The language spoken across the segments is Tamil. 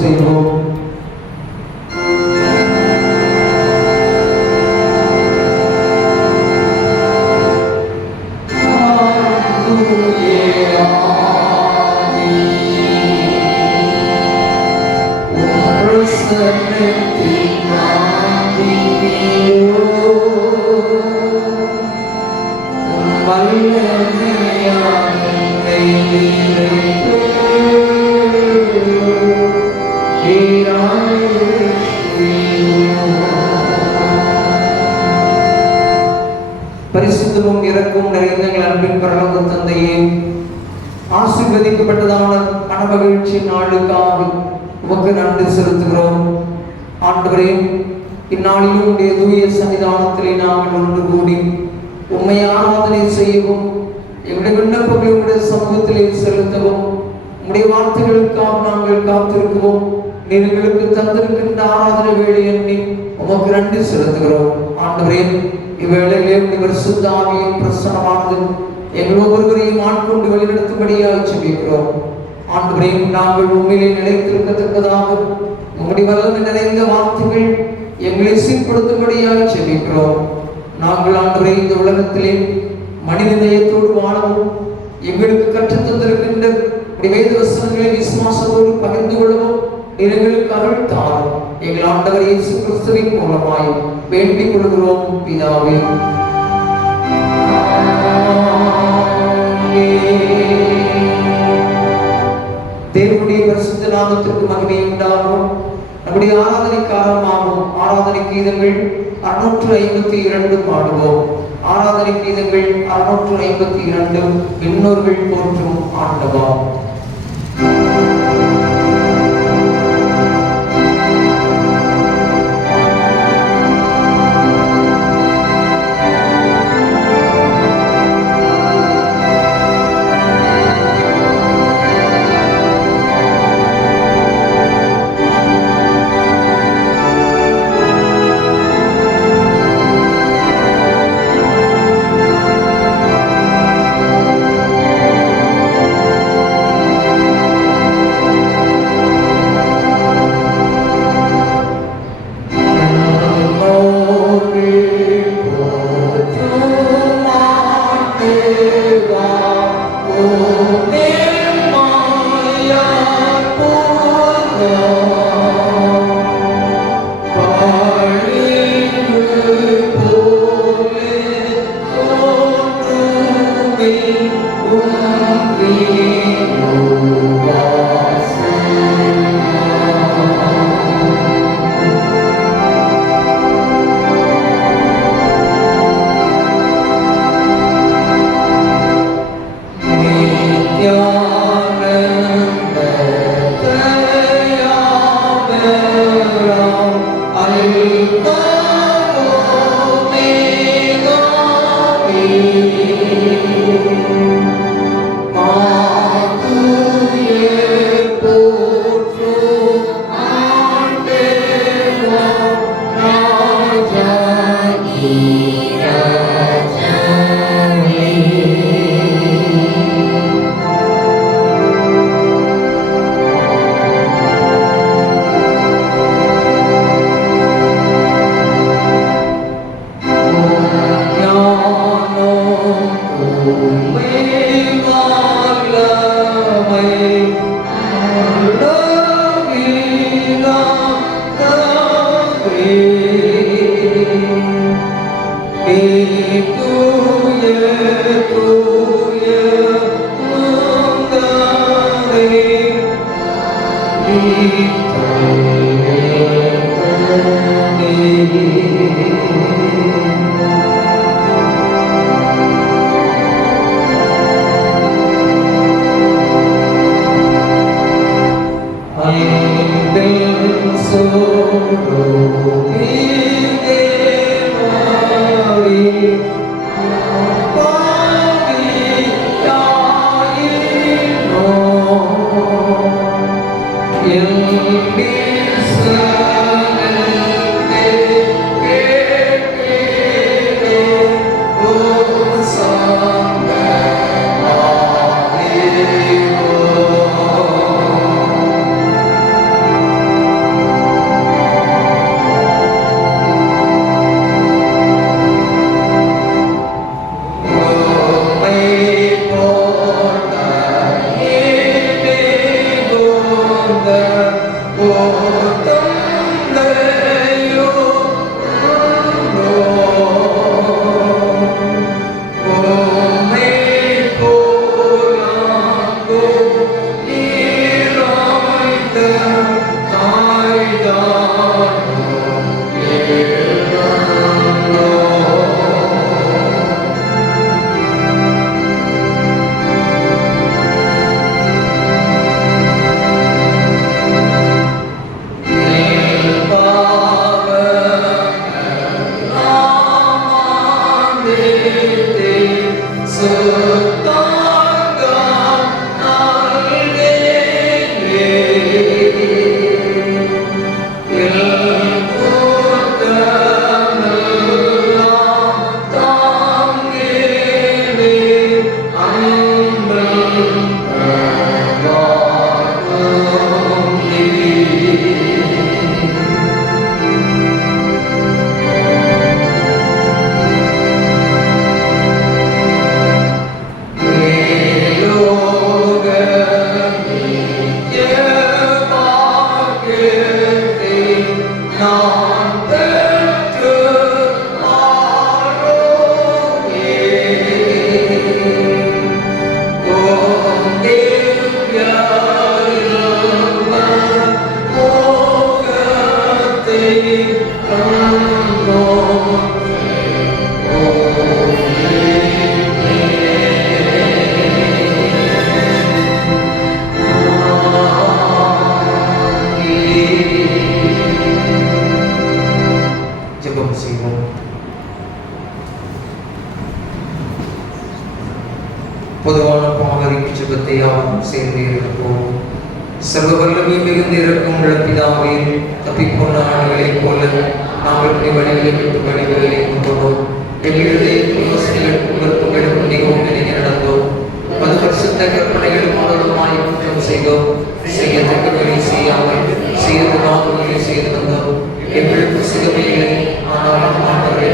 செய்வோம். பரிசுத்தமும் இரக்கம் நிறைந்த எங்கள் அன்பின் பரலோக தந்தையே, ஆசீர்வதிக்கப்பட்டதான மனமகிழ்ச்சி நாளுக்காக உமக்கு நன்றி செலுத்துகிறோம். ஆண்டவரே, இந்நாளிலும் உடைய தூய சன்னிதானத்திலே நாங்கள் ஒன்று கூடி உம்மை ஆராதனை செய்யவும், எங்களுடைய விண்ணப்பங்களை உடைய சமூகத்திலே செலுத்தவும், உடைய வார்த்தைகளுக்காக நாங்கள் காத்திருக்கவும், எங்களுக்கு தந்திருக்கின்ற ஆராதனை வேலை எண்ணி உமக்கு நன்றி செலுத்துகிறோம். ஆண்டவரே, இவ்வேளையிலே பரிசுத்த ஆவியின் பிரசன்னமானது எங்கள் ஒவ்வொருவரையும் ஆட்கொண்டு வழிநடத்தும்படியாக ஜெபிக்கிறோம். ஆண்டவரே, நாங்கள் உண்மையிலே நிலைத்திருக்கத்தக்கதாக உங்களுடைய வல்லமை நிறைந்த வார்த்தைகள் எங்களை சீர்படுத்தும்படியாக ஜெபிக்கிறோம். நாங்கள் ஆண்டவரே, இந்த உலகத்திலே மனித நேயத்தோடு வாழவும், எங்களுக்கு கற்றுத்தந்திருக்கின்ற வேத வசனங்களை விசுவாசத்தோடு பகிர்ந்து கொள்ளவும் எங்களுக்கு அருள் தாரும். எங்கள் ஆண்டவர் இயேசு கிறிஸ்துவின் மூலமாய் வேண்டிக் கொள்கிறோம் பிதாவே. தேவனுடைய பரிசுத்த நாமத்திற்கு மகிமை உண்டாகும். நம்முடைய ஆராதனைக்கு ஆரம்பமாகும். ஆராதனை கீதங்கள் 652 பாடுவோம். ஆராதனை கீதங்கள் 652 விண்ணோர்கள் போற்றும் ஆண்டவா. ஜெபம் செய்வோம். பொதுவான பாவரிக்கு ஜெபத்தை யாவும் சேர்ந்து இருப்போம். சர்வ வல்லமை மிகுந்த இரக்கம் உள்ள பிதாவே, தப்பிப்போன ஆடுகளைப் போல நாங்கள் வழிகளை விட்டு வழிகளை கொண்டோம். எங்களுடைய யோசனைகளுக்கும் விருப்பங்களுக்கும் மிகவும் நெருங்கி நடந்தோம். 10 வருஷத்த கற்பனைகளும் ஆதரவுமாய் குற்றம் செய்தோம். செய்யத்தக்க வழி செய்யாமல் செய்யக்கூடாத வழி செய்து வந்தோம். எங்களுக்கு சிறுமையில்லை, ஆனாலும் ஆண்டவரே,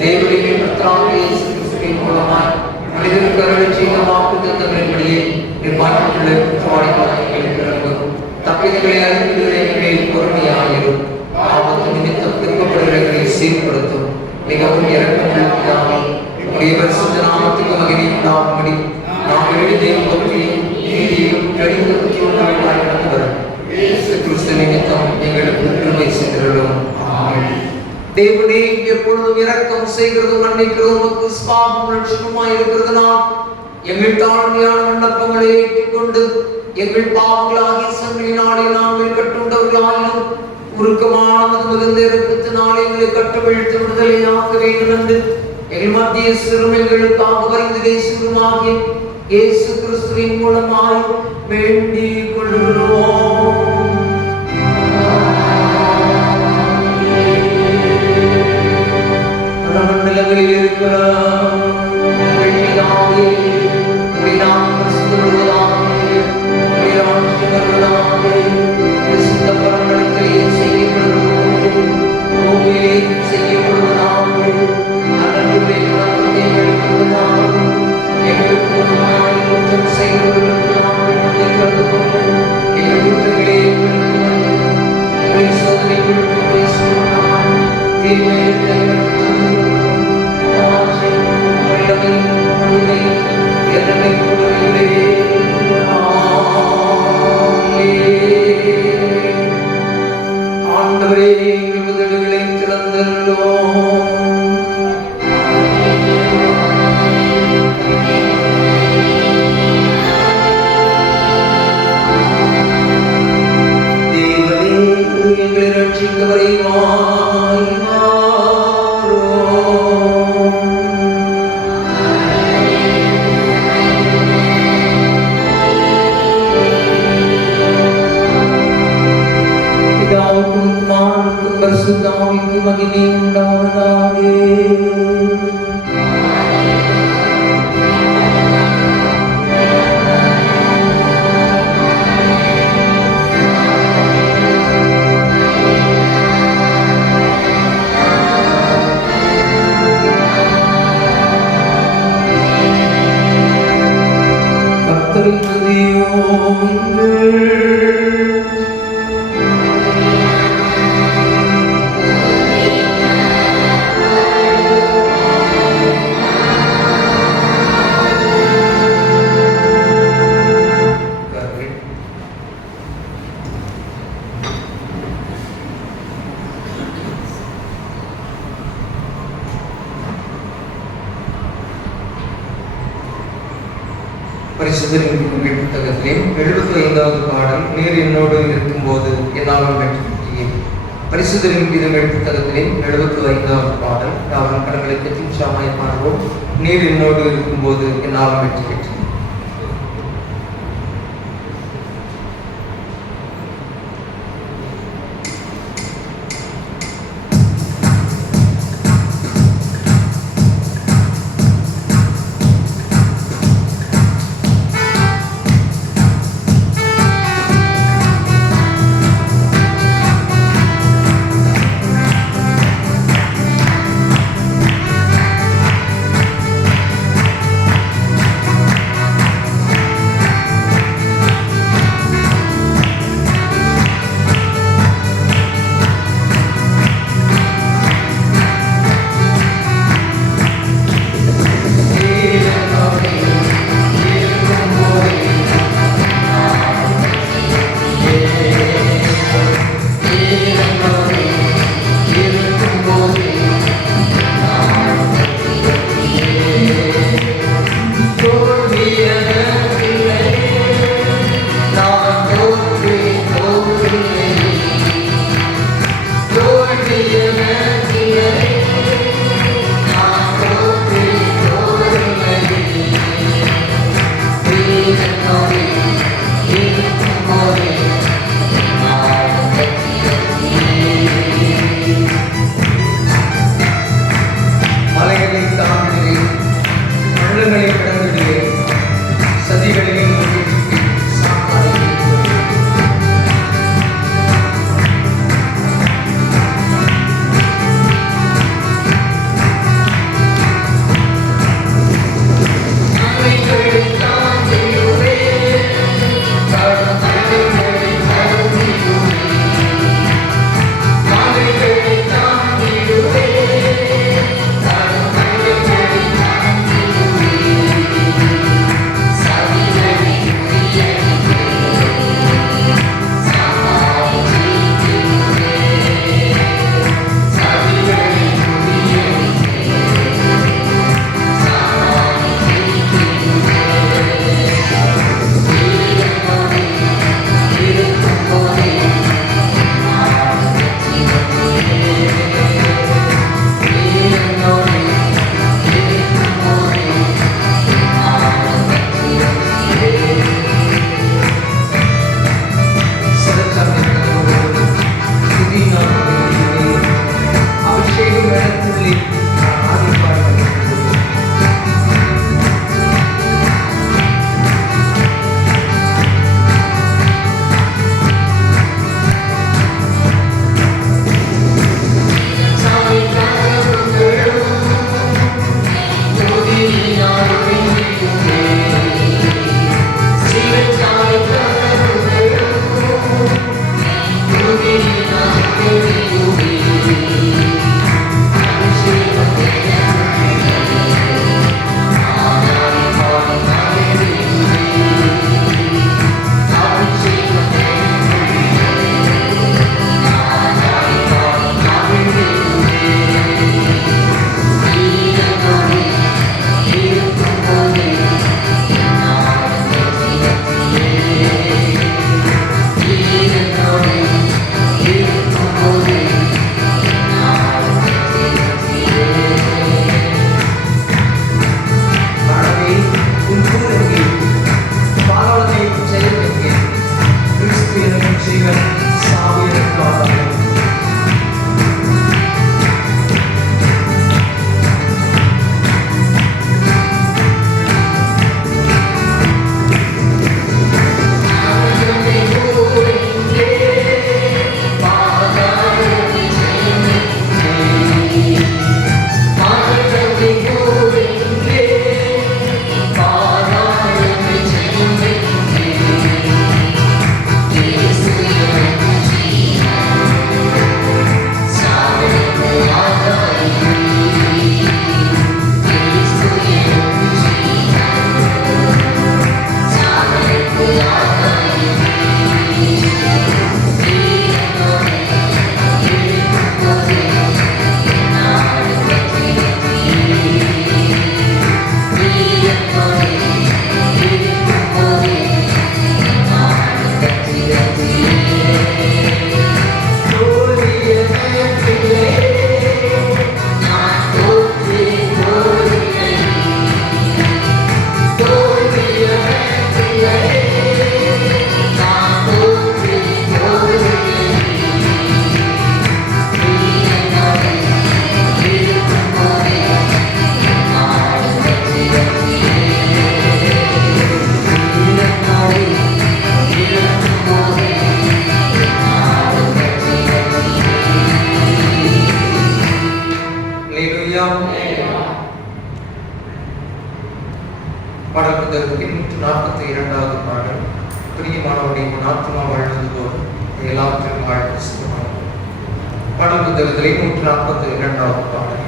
தேவனுடைய கர்த்தராகிய இயேசு கிறிஸ்துவின் மூலமாய் மனிதனுக்கு அருள் செய்த வாக்குத்தத்தங்களின்படியே நிர்மாணித்துள்ள குற்றவாளிகளாக எங்களுக்கு இறங்கும். தப்பிதங்களை அறிவிக்கிறவர்களை பொறுமையாயிரும். ஆபத்து நிமித்தம் திருப்பப்படுகிறவர்களை சீர்படுத்தும். மிகவும் இரக்கமுள்ள பிதாவே, உம்முடைய பரிசுத்த நாமத்துக்கு மகிமை உண்டாகும்படி நாங்கள் எழுதியும் பக்தியும் நீதியையும் கடிந்த புத்தியுள்ளவர்களாய் நடந்து வரும் இயேசு கிறிஸ்து நிமித்தம் எங்களுக்கு கிருபை செய்திருக்கிறோம். ஆமென். தேவனே, எப்பொழுதும் இரக்கம் செய்கிறதும் மன்னிக்கிறதும் உமக்கு ஸ்பாபம் லட்சணமாய் இருக்கிறதுனால் எங்கள் தாழ்மையான விண்ணப்பங்களை ஏற்றுக்கொண்டு எங்கள் பாவங்களாகிய சங்கிலினாலே நாங்கள் கட்டுண்டவர்களாயினும் உருக்கமான மிகுந்த இரக்கத்தினாலே எங்களை கட்டுவிழ்த்து விடுதலையாக்க வேண்டும் என்று எங்கள் மத்திய சிறுமைகளுக்காக வரைந்து தேசியமாகிய இயேசு கிறிஸ்துவின் மூலமாய் வேண்டிக் கொள்கிறோம். மண்டலங்களில் இருக்கிறார் மகிமை உண்டாவதாக. கர்த்தரின் பரிசுத்தரின் புத்தகத்திலே 75வது பாடல், நீர் என்னோடு இருக்கும்போது என்னாலும் வெற்றி பெற்றேன். பரிசுத்தரின் புத்தகத்திலே 75வது பாடல், யாவரும் கடங்களை பற்றி சாமாய் பாடுவோம். நீர் என்னோடு இருக்கும்போது என்னாலும் வெற்றி பெற்றேன். மலைகளை தாண்டிடுவேன், பள்ளங்களை கடந்திடுவேன், சதிகளையும் முறியடிப்பேன், சாத்தானை வெல்லுவேன். அபிஷேகம் இடத்திலே ஆதிப்பாடுகிறேன். பாடல் புத்தகத்தின் 142வது பாடல். பிரியமானவருடைய ஆத்மா வாழ்ந்தது போல் எல்லாவற்றிலும் வாழ்ந்து சுகமானது. பாடல் புத்தகத்திலே 142வது பாடல்.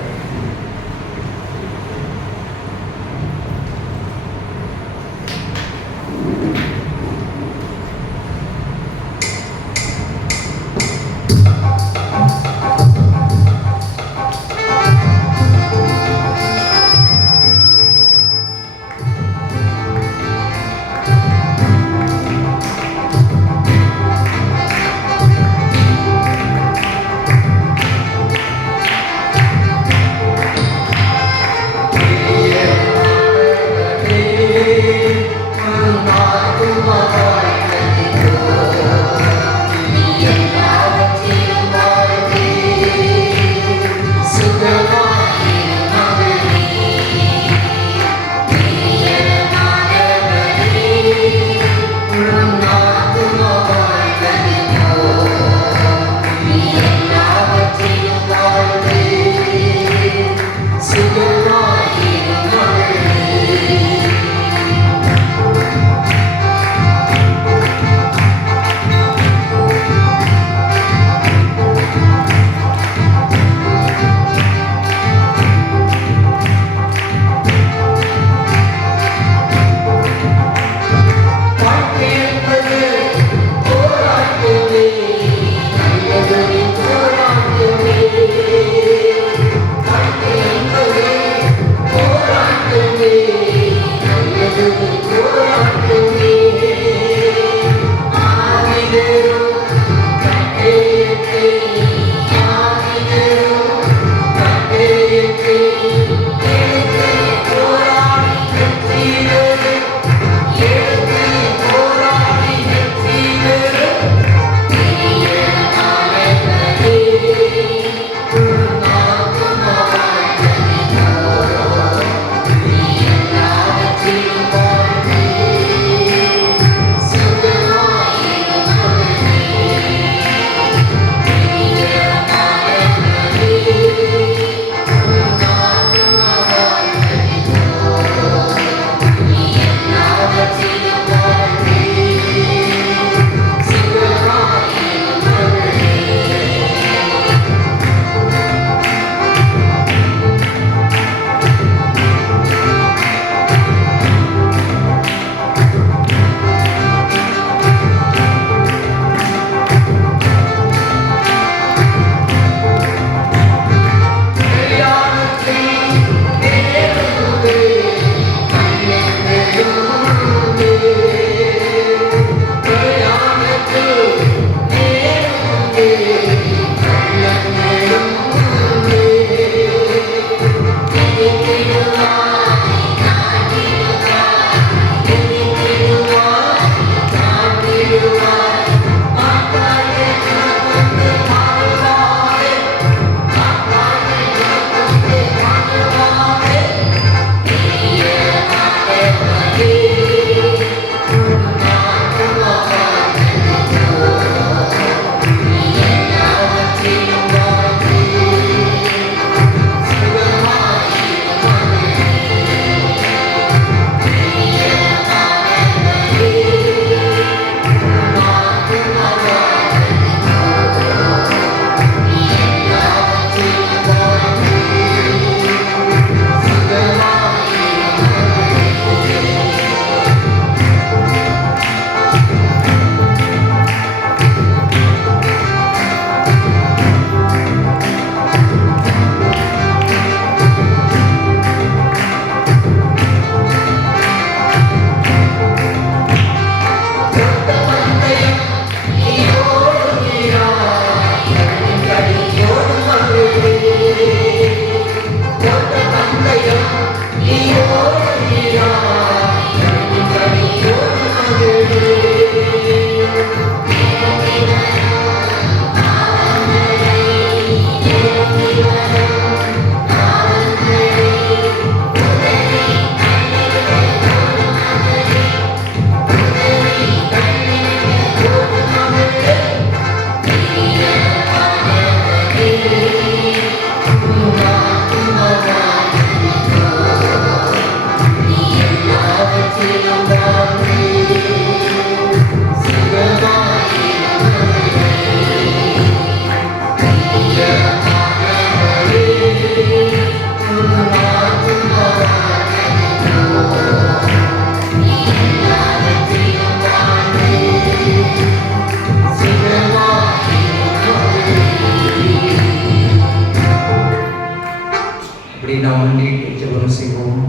நாம் முன்னிட்டு ஜெபம் செய்வோம்.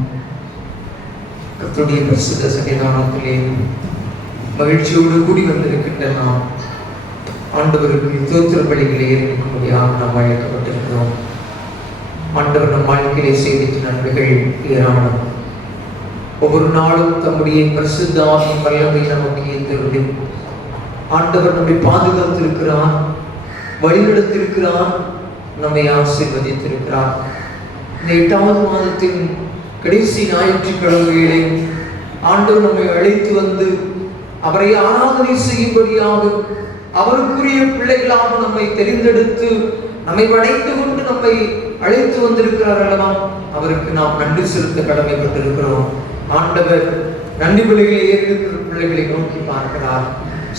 கர்த்தருடைய பரிசுத்த சன்னிதானத்திலே மகிழ்ச்சியோடு கூடி வந்திருக்கின்ற நாம் ஆண்டவருக்கு ஸ்தோத்திர பலிகளை ஏற்கும்படியாக நாம் அழைக்கப்பட்டிருக்கிறோம். ஆண்டவர் நம் வாழ்க்கையிலே செய்த நன்மைகள் ஏராளம். ஒவ்வொரு நாளும் தம்முடைய பரிசுத்த ஆவியின் வல்லமை நமக்கு ஏற்றிருந்தது. ஆண்டவர் நம்மை பாதுகாத்திருக்கிறார், வழிநடத்திருக்கிறார், நம்மை ஆசீர்வதித்திருக்கிறார். இந்த 8வது மாதத்தின் கடைசி ஞாயிற்றுக்கிழமையிலே ஆண்டவர் நம்மை அழைத்து வந்து அவரை ஆராதனை செய்யும்படியாக அவருக்குரிய பிள்ளைகளாக நம்மை தெரிந்தெடுத்து நம்மை அழைத்து கொண்டு நம்மை அழைத்து வந்திருக்கிறார் அல்லவா? அவருக்கு நாம் நன்றி செலுத்த கடமைப்பட்டிருக்கிறோம். ஆண்டவர் நன்றி பலிகளை ஏறிருக்கிற பிள்ளைகளை நோக்கி பார்க்கிறார்.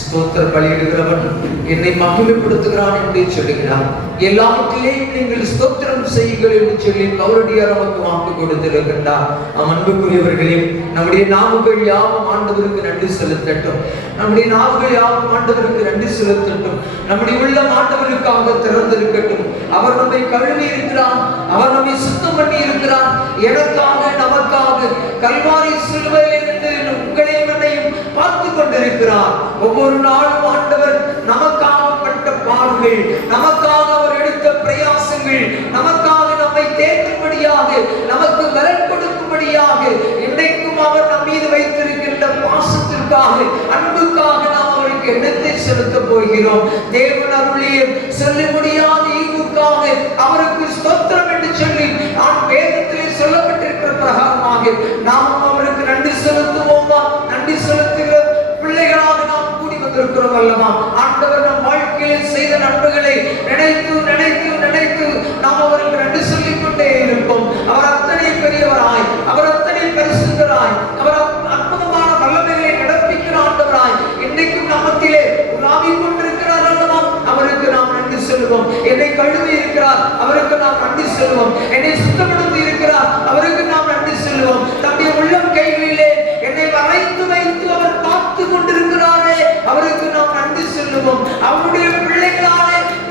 ஸ்தோத்திர பலியிடுகிறவன் என்னை மகிமைப்படுத்துகிறான் என்று சொல்லுகிறார். எல்லாவற்றிலேயும் நீங்கள் ஸ்தோத்திரம் செய்யுங்கள் என்று சொல்லி கௌரடியார் நமக்கு வாக்கு கொடுத்திருக்கின்றார். அன்புக்குரியவர்களே, நம்முடைய நாவுகள் யாவும் ஆண்டவருக்கு நன்றி செலுத்தட்டும். நம்முடைய நாவுகள் யாவும் ஆண்டவருக்கு நன்றி செலுத்தட்டும். நம்முடைய உள்ளம் ஆண்டவருக்காக திறந்திருக்கட்டும். அவர் நம்மை கழுவி இருக்கிறார், அவர் நம்மை சுத்தம் பண்ணி இருக்கிறார். எனக்காக நமக்காக கல்வாரி சிலுவையில் இருந்து உங்களையும் என்னையும் பார்த்து கொண்டிருக்கிறார். ஒவ்வொரு நாளும் ஆண்டவர் நமக்காக பட்ட பாடுகள், நமக்காக அவர் எடுத்த பிரயாசங்கள், நமக்காக நம்மை தேற்றும்படியாக, நமக்கு பலன் கொடுக்கும்படியாக, இன்றைக்கும் அவர் நம் மீது வைத்திருக்கின்ற பாசத்திற்காக, அன்புக்காக நாம் அவருக்கு எண்ணத்தை செலுத்த போகிறோம். தேவன் அருளிய சொல்ல முடியாத ஈவுக்காக அவருக்கு ஸ்தோத்திரம் என்று சொல்லி நான் வேதத்திலே சொல்லப்பட்டிருக்கிற பிரகாரமாக நாம் அவருக்கு நன்றி செலுத்துவோமா? நன்றி செலுத்துகிற பிள்ளைகளாக நாம் கூடி வந்திருக்கிறோம் அல்லவா? ஆண்டவர் நம் வாழ்க்கையில் செய்த நன்மைகளை நினைத்து நினைத்து நினைத்து நாம் அவருக்கு நன்றி சொல்லிக் கொண்டே இருப்போம். அவர் அத்தனை பெரியவராய், அவர் அத்தனை பரிசுத்தராய், அவர் அற்புதமான வல்லமைகளை நடப்பிக்கிற ஆண்டவராய் இன்றைக்கும் நமத்திலே உலாவிக் கொண்டிருக்கிறார் அல்லவா? அவருக்கு நாம் நன்றி சொல்லுவோம். என்னை கழுவி இருக்கிறார், அவருக்கு நாம் நன்றி சொல்லுவோம். என்னை சுத்தப்படுத்தி இருக்கிறார், அவருக்கு நாம் நன்றி சொல்லுவோம். தம்முடைய உள்ளம் கைகளிலே என்னை வரைந்து வைத்து அவர் பார்த்து கொண்டிருக்கிறாரே, அவருக்கு நாம் நன்றி சொல்லுவோம். அவருடைய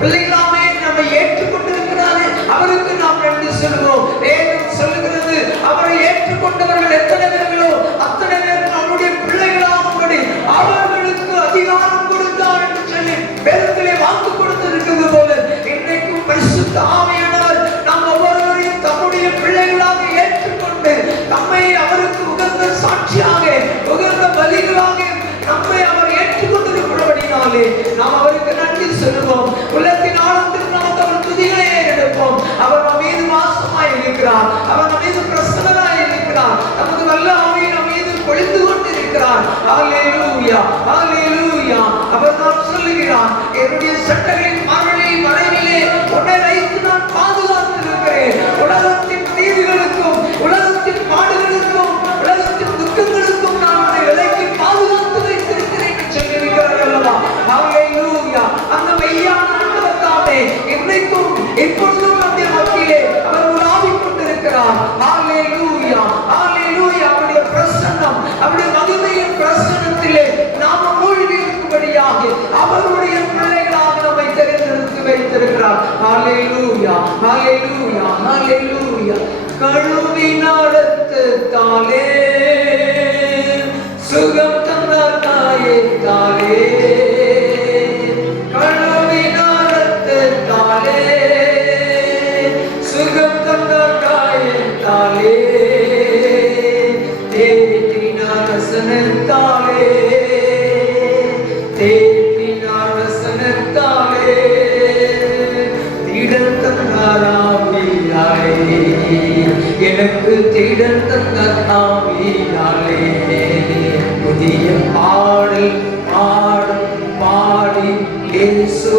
பிள்ளைகளாமே நம்மை ஏற்றுக்கொண்டிருக்கிறாரே, அவருக்கு நாம் நன்றி சொல்லுவோம். வேதம் சொல்லுகிறது, அவரை ஏற்றுக்கொண்டவர்கள் எத்தனை பேர்களோ அத்தனை பேர்கள் அவருடைய பிள்ளைகளாகும்படி அவர்களுக்கு அதிகாரம் கொடுத்தார் என்று சொல்லி வேதத்திலே வாக்கு கொடுத்திருக்கிறது போல இன்றைக்கும் பரிசுத்த ஆவியானவர் நாம் ஒவ்வொருவரையும் தம்முடைய பிள்ளைகளாக ஏற்றுக்கொண்டு நம்மை அவருக்கு உகந்த சாட்சியாக, உகந்த பலிகளாக நம்மை அவர் ஏற்றுக்கொண்டிருக்கிறபடினாலே நாம் அவருக்கு நன்றி சொல்லுவோம். உள்ளத்தின் ஆழத்தில் நாம் அவர் துதிகளை எடுப்போம். அவர் நம் மீது வாசமாய் இருக்கிறார், அவர் நம் மீது பிரசன்னராய் இருக்கிறார், நமது வல்ல ஆவி நம் மீது பொழிந்து கொண்டிருக்கிறார். ஹல்லேலூயா, ஹல்லேலூயா. அவர் நாம் சொல்லுகிறார், என்னுடைய சட்டங்களின் மறைவிலே உன்னை வைத்து நான் பாதுகாத்திருக்கிறேன். உலகத்தின் தீவுகளுக்கும் உலகத்தின் பாடுகளுக்கும் உலகத்தின் துக்கங்களுக்கும் நான் உன்னை விலைக்கு பாதுகாத்து வைத்திருக்கிறேன் என்று சொல்லியிருக்கிறார் அல்லவா? ஹல்லேலூயா. அந்த மெய்யான ஆண்டவர் தாமே இன்றைக்கும் எப்பொழுதும் நம்முடைய மத்தியிலே அவர் உலாவிக் கொண்டிருக்கிறார். ஹல்லேலூயா, ஹல்லேலூயா. அவருடைய பிரசன்னம், அவருடைய மகிமையின் பிரசன்னத்திலே நாம் மூழ்கி இருக்கும்படியாக அவருடைய பிள்ளைகளாக நம்மை தெரிந்தெடுத்து வைத்திருக்கிறார். ஹல்லேலூயா, ஹல்லேலூயா, ஹல்லேலூயா. கழுவி நடத்தாலே சுகம் தந்தார் தாயே தாலே, கழுவி நடத்தாலே சுகம் தந்தார் தாயே தாலே, தேற்றினார் வசனத்தாலே, தேற்றினார் வசனத்தாலே, திடன் தந்தார் ஆவியாலே, எனக்கு திடன் தந்தார் ஆவியாலே. புதிய பாடல் பாடும் பாடி இயேசு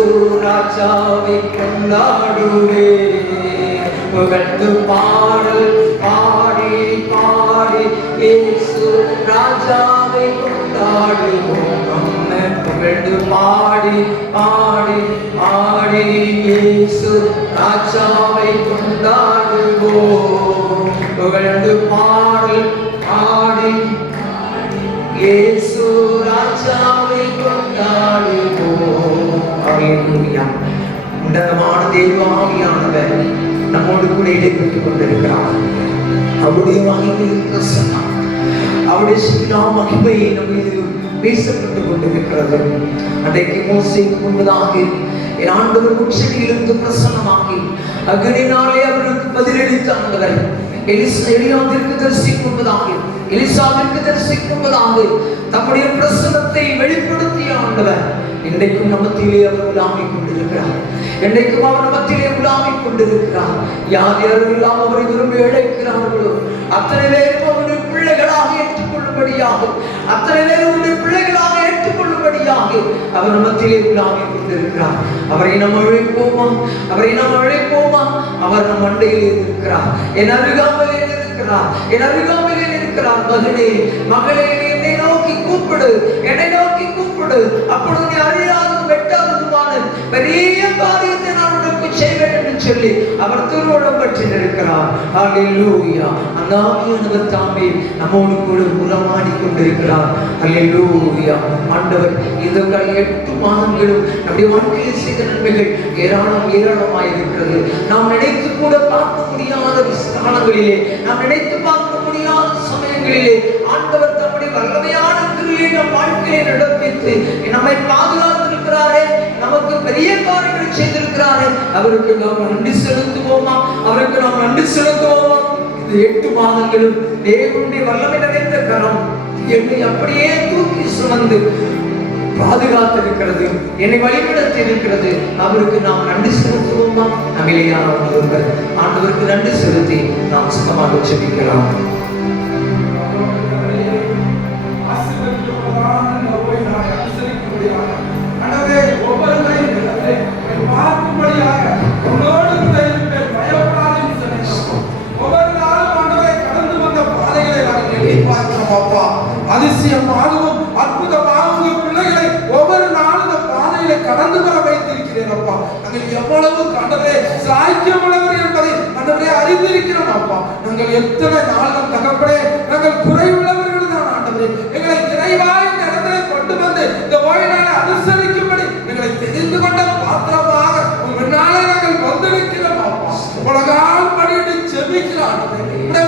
ராஜாவை கொண்டாடுவே, புகழ்ந்து பாடல் பாடி பாடி இயேசு ராஜாவை கொண்டாடுவோம். புகழ்ந்து பாடி பாடி பாடி இயேசு ராஜாவை கொண்டாடுவோம். புகழ்ந்து பாடல் பாடி இயேசு ராஜாவை கொண்டாடுவோம். ஹல்லேலூயா. உன்னதமான தேவ ஆவியானவர் நம்மோடு கூட இடைப்பட்டுக் கொண்டிருக்கிறார். அவருடைய மகிமையின் பிரசன்னம், அவருடைய சீனா மகிமை நம்ம மீது பேசப்பட்டுக் கொண்டிருக்கிறது. அன்றைக்கு மோசேக்கு முன்பதாக என் ஆண்டவர் முச்சடியிலிருந்து பிரசன்னமாகி அக்னியினாலே அவருக்கு பதிலளித்த ஆண்டவர் எலியாவிற்கு தரிசிக்கும் முன்பதாக, எலிசாவிற்கு தரிசிக்கும் முன்பதாக தம்முடைய பிரசன்னத்தை வெளிப்படுத்திய ஆண்டவர் இன்றைக்கும் நம்மத்திலே அவர் உலாவிக் கொண்டிருக்கிறார். என்றைக்கும் அவர் மத்தியிலே உலாவிக் கொண்டிருக்கிறார். யார் யாரெல்லாம் அவரை விரும்பி அழைக்கிறார்களோ அத்தனை பேரும் அவருடைய பிள்ளைகளாக ஏற்றுக்கொள்ளும்படியாக, அத்தனை பேரும் அவருடைய பிள்ளைகளாக ஏற்றுக்கொள்ளும்படியாக அவர் மத்தியிலே உலாவிக் கொண்டிருக்கிறார். அவரை நாம் அழைப்போமா? அவரை நாம் அழைப்போமா? அவர் நம் மண்டையிலே இருக்கிறார், என் அருகாமையிலே இருக்கிறார், என் அருகாமையிலே இருக்கிறார். மகனே, மகளே, என்னை நோக்கி கூப்பிடு, என்னை நோக்கி கூப்பிடு, அப்பொழுது நீ அறியாததும் வெட்டாததுமான பெரிய காரியத்தை நான் உனக்கு செய்வேன் என்று சொல்லி அவர் திருவுளம் பற்றி இருக்கிறார். ஹல்லேலூயா. அந்த ஆவியானவர் தாமே நம்மோடு கூட உறவாடி கொண்டிருக்கிறார். ஹல்லேலூயா. ஆண்டவர் இந்த 8 மாதங்களும் நம்முடைய வாழ்க்கையில் செய்த நன்மைகள் ஏராளமாய் இருக்கிறது. நாம் நினைத்து கூட பார்க்க முடியாத காலங்களிலே, நாம் நினைத்து பார்க்க முடியாத சமயங்களிலே ஆண்டவர் தம்முடைய வல்லமையான கிரியை நம் வாழ்க்கையை நடப்பித்து நம்மை பாதுகாத்திருக்கிறாரே, நமக்கு பெரிய காரியங்களை செய்திருக்கிறாரே. அவருக்கு நாம் நன்றி செலுத்துவோமா? அவருக்கு நாம் நன்றி செலுத்துவோமா? இந்த 8 மாதங்களும் தேவனுடைய வல்லமை நிறைந்த கரம் என்னை அப்படியே தூக்கி சுமந்து பாதுகாத்திருக்கிறது, என்னை வழிநடத்தி இருக்கிறது. அவருக்கு நாம் நன்றி செலுத்துவோமா? நம்மிலேயான ஒருவர் ஆண்டவருக்கு நன்றி செலுத்தி நாம் சுத்தமாக ஜெபிக்கலாம். அதிசயமாகவும் அற்புதமாகவும் பிள்ளைகளை ஒவ்வொரு நாளும் இந்த பாதையில கடந்து வர வைத்திருக்கிறேன் அப்பா. நாங்கள் எவ்வளவு கண்டவே சாய்க்கியமுள்ளவர் என்பதை ஆண்டவரே அறிந்திருக்கிறோம் அப்பா. நாங்கள் எத்தனை நாளும் தகப்படே நாங்கள் குறைவுள்ளவர்கள் தான் ஆண்டவரே. எங்களை நிறைவாய் இந்த இடத்துல கொண்டு வந்து இந்த ஓய்நாளை அனுசரிக்கும்படி எங்களை தெரிந்து கொண்ட பாத்திரமாக முன்னாலே நாங்கள் வந்திருக்கிறோம் அப்பா. உலகால் படிட்டு செபிக்கிறோம்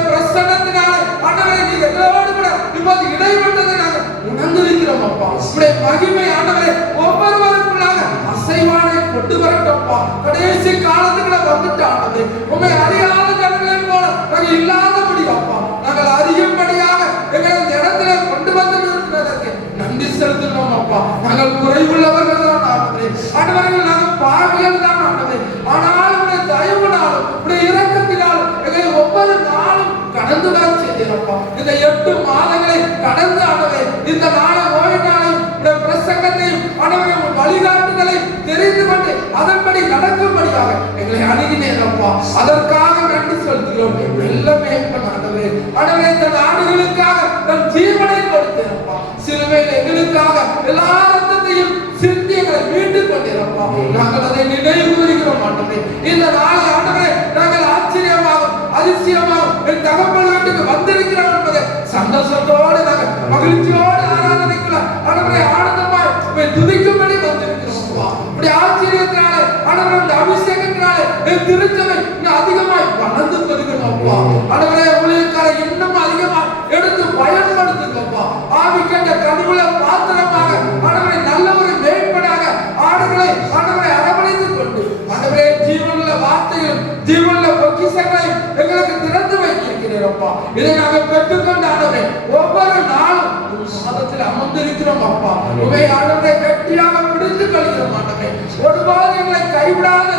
பிரசன்னத்தினாலே ஆண்டவரே நீ எங்களோடு கூட இப்போது இடைப்பட்டதை நாங்கள் உணர்ந்திருக்கிறோம் அப்பா. உடைய மகிமை ஆண்டவரே ஒவ்வொருவருக்குள்ளாக அசைவானை கொண்டு வரட்டப்பா. கடைசி காலத்துக்குள்ள வந்துட்டு ஆண்டவரே உண்மை அறியாத ஜனங்களை போல நாங்கள் இல்லாதபடி அப்பா நாங்கள் அறியும்படியாக எங்களை இந்த இடத்துல கொண்டு வந்து நிறுத்தினதற்கு நன்றி செலுத்துகிறோம் அப்பா. நாங்கள் குறைவுள்ளவர்கள் தான் ஆண்டவரே, ஆண்டவர்கள் நாங்கள் பாவிகள் தான் ஆண்டவரே. ஆனால் உடைய தயவுனாலும் உடைய இரக்கத்தினாலும் எங்களை ஒவ்வொரு நாளும் கடந்து வர செய்தீரப்பா. இந்த 8 மாதங்களை கடந்து ஆண்டவரே இந்த நாளை ஓய்வு நாளையும் பிரசங்கத்தையும் ஆண்டவரே உங்கள் வழிகாட்டுதலை தெரிந்து கொண்டு அதன்படி நடக்கும்படியாக எங்களை அணுகினேரப்பா. அதற்காக நன்றி செலுத்துகிறோம். எல்லாமே ஆண்டவரே ஆண்டவரே இந்த நாடுகளுக்காக நம் ஜீவனை கொடுத்தேரப்பா. சிலுவையில் எங்களுக்காக எல்லா ரத்தத்தையும் சிந்தி எங்களை மீண்டும் கொண்டீரப்பா. நாங்கள் அதை நினைவு கூறுகிறோம் ஆண்டவரே. இந்த நாளை ஆண்டவரே நாங்கள் ஆச்சரியமாக அதிசயமாக என் தகப்பன் வீட்டுக்கு வந்திருக்கிறோம் என்பதை சந்தோஷத்தோடு நாங்கள் மகிழ்ச்சியோடு ஆராதனைக்குள்ள ஆண்டவரே ஆனந்தமாய் துதிக்கும்படி வந்திருக்கிறோம். இப்படி ஆச்சரியத்தினாலே ஆண்டவரே இந்த அபிஷேகத்தினாலே என் திருச்சபை இன்னும் அதிகமாய் வளர்ந்து வருகிறோம்ப்பா. ஆண்டவரே ஊழியக்காரை இன்னும் அதிகமாக எடுத்து பயன்படுத்துங்கப்பா. ஆவிக்கண்ட கனிவுள்ள பாத்திரமாக ஆண்டவரே நல்ல ஒரு மேற்படாக ஆடுகளை ஆண்டவரை அரவணைத்துக் கொண்டு ஆண்டவரே ஜீவனுள்ள வார்த்தைகள் ஜீவனுள்ள பொக்கிஷங்களை எங்களுக்கு திறந்து வைத்திருக்கிறோம்ப்பா. இதை நாங்கள் பெற்றுக்கொண்டு ஆண்டவரே ஒவ்வொரு நாளும் மாதத்தில் அமர்ந்திருக்கிறோம் அப்பா. உண்மை ஆண்டவரை கட்டியாக பிடித்துக் கொள்கிறோம் ஆண்டவரே. ஒருபாடு எங்களை கைவிடாத